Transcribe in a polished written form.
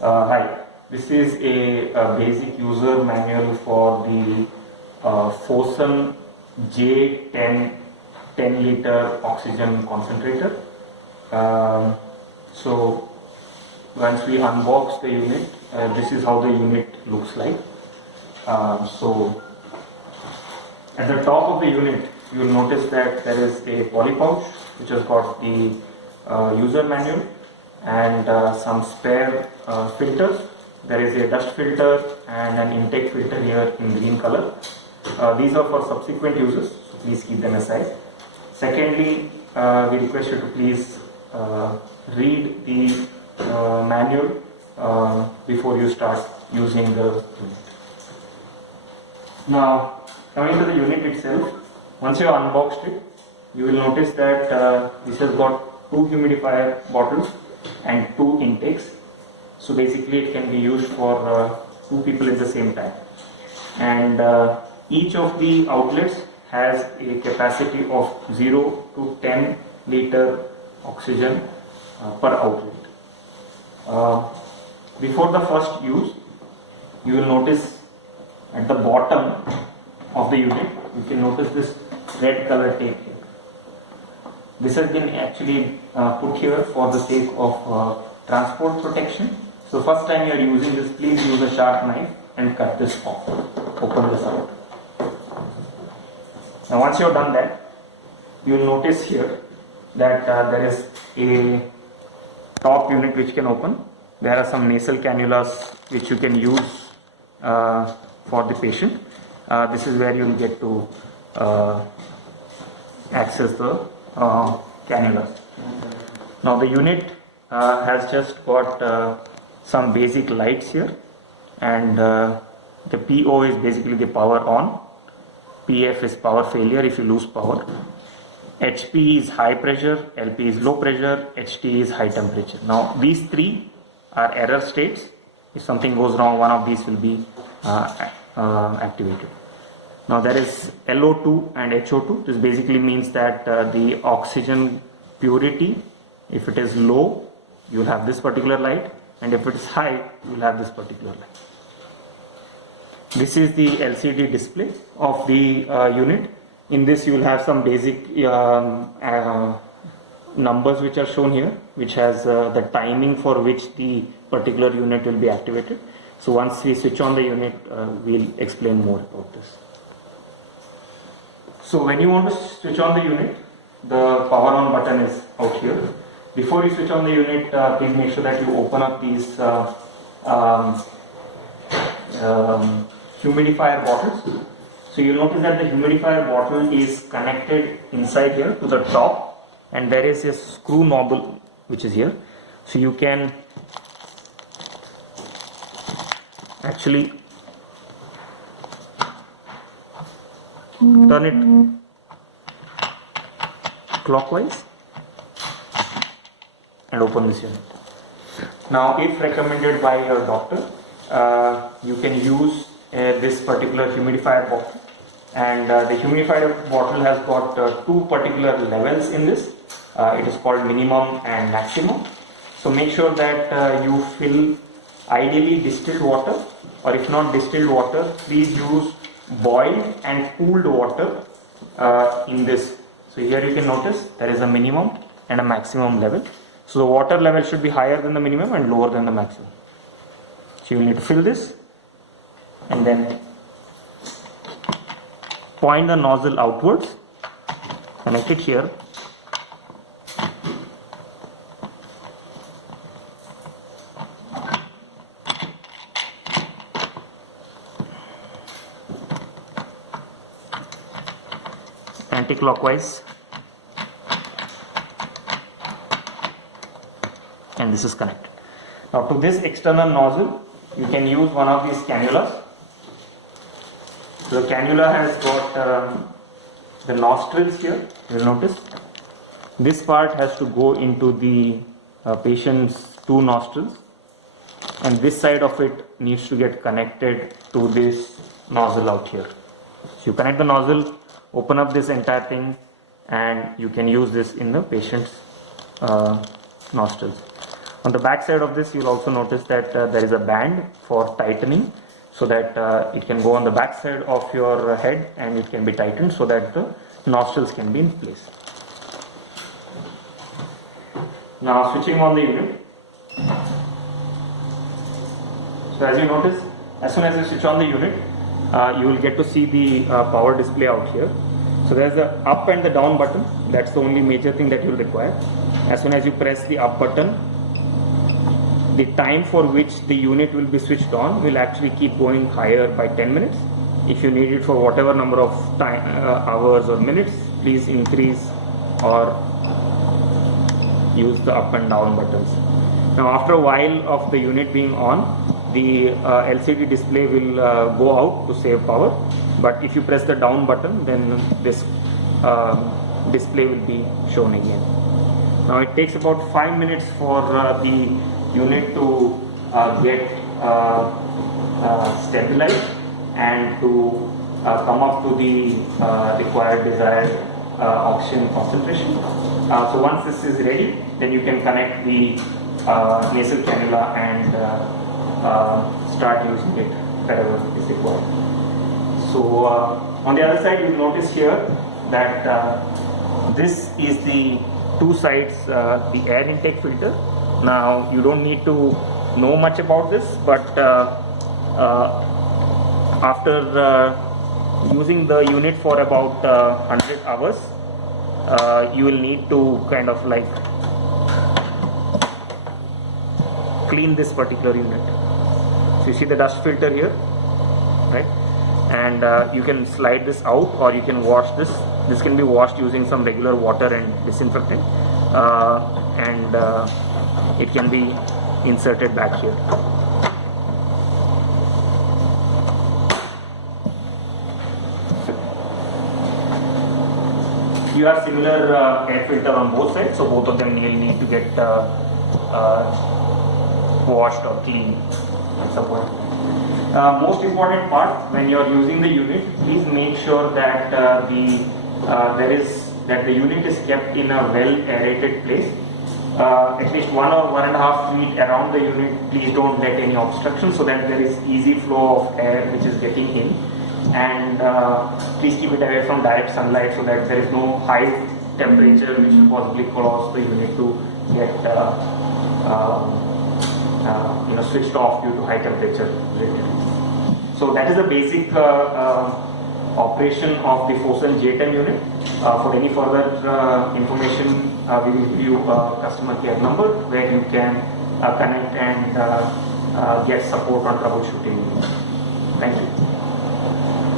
Hi, this is a basic user manual for the Fosun J10 10-liter oxygen concentrator. So once we unbox the unit, this is how the unit looks like. So at the top of the unit, you will notice that there is a poly pouch which has got the user manual and some spare filters. There is a dust filter and an intake filter here in green color. These are for subsequent uses, so please keep them aside. Secondly, we request you to please read the manual before you start using the unit. Now, coming to the unit itself, once you have unboxed it, you will notice that this has got two humidifier bottles and two intakes. So basically it can be used for two people at the same time. And each of the outlets has a capacity of 0 to 10 liter oxygen per outlet. Before the first use, you will notice at the bottom of the unit, you can notice this red color tape here. This has been actually put here for the sake of transport protection. So first time you are using this, please use a sharp knife and cut this off. Open this out. Now once you have done that, you will notice here that there is a top unit which can open. There are some nasal cannulas which you can use for the patient. This is where you will get to access the cannulas. Now the unit has just got some basic lights here, and the PO is basically the power on, PF is power failure if you lose power, HP is high pressure, LP is low pressure, HT is high temperature. Now these three are error states. If something goes wrong, one of these will be activated. Now there is LO2 and HO2. This basically means that the oxygen purity, if it is low, you will have this particular light, and if it is high, you will have this particular light. This is the LCD display of the unit. In this you will have some basic numbers which are shown here, which has the timing for which the particular unit will be activated. So once we switch on the unit, we'll explain more about this. So when you want to switch on the unit, the power on button is out here. Before you switch on the unit, please make sure that you open up these humidifier bottles. So you'll notice that the humidifier bottle is connected inside here to the top, and there is a screw nozzle which is here. So you can actually turn it clockwise and open this unit. Now, if recommended by your doctor, you can use this particular humidifier bottle, and the humidifier bottle has got two particular levels in this. It is called minimum and maximum. So make sure that you fill ideally distilled water, or if not distilled water, please use boiled and cooled water in this. So here you can notice there is a minimum and a maximum level. So the water level should be higher than the minimum and lower than the maximum. So you will need to fill this and then point the nozzle outwards, connect it here, anti-clockwise, and this is connected. Now to this external nozzle, you can use one of these cannulas. So the cannula has got the nostrils here. You will notice this part has to go into the patient's two nostrils, and this side of it needs to get connected to this nozzle out here. So you connect the nozzle, open up this entire thing, and you can use this in the patient's nostrils. On the back side of this, you'll also notice that there is a band for tightening, so that it can go on the back side of your head and it can be tightened so that the nostrils can be in place. Now switching on the unit. So as you notice, as soon as you switch on the unit, you will get to see the power display out here. So there's the up and the down button. That's the only major thing that you'll require. As soon as you press the up button, the time for which the unit will be switched on will actually keep going higher by 10 minutes. If you need it for whatever number of time, hours or minutes, please increase or use the up and down buttons. Now after a while of the unit being on, the LCD display will go out to save power, but if you press the down button, then this display will be shown again. Now it takes about 5 minutes for the unit to get stabilized and to come up to the required desired oxygen concentration. So once this is ready, then you can connect the nasal cannula and start using it wherever is required. So on the other side, you will notice here that this is the two sides, the air intake filter. Now you don't need to know much about this, but after using the unit for about 100 hours, you will need to kind of like clean this particular unit. So you see the dust filter here, right? And you can slide this out, or you can wash this. This can be washed using some regular water and disinfectant, and it can be inserted back here. You have similar air filter on both sides, so both of them will need to get washed or cleaned at some point. Most important part, when you are using the unit, please make sure that the unit is kept in a well aerated place. At least 1 or 1.5 feet around the unit. Please don't let any obstruction, so that there is easy flow of air which is getting in. And please keep it away from direct sunlight, so that there is no high temperature which will possibly cause the unit to get switched off due to high temperature related. So that is the basic operation of the Fosun J10 unit. For any further information, we will give you a customer care number where you can connect and get support on troubleshooting. Thank you.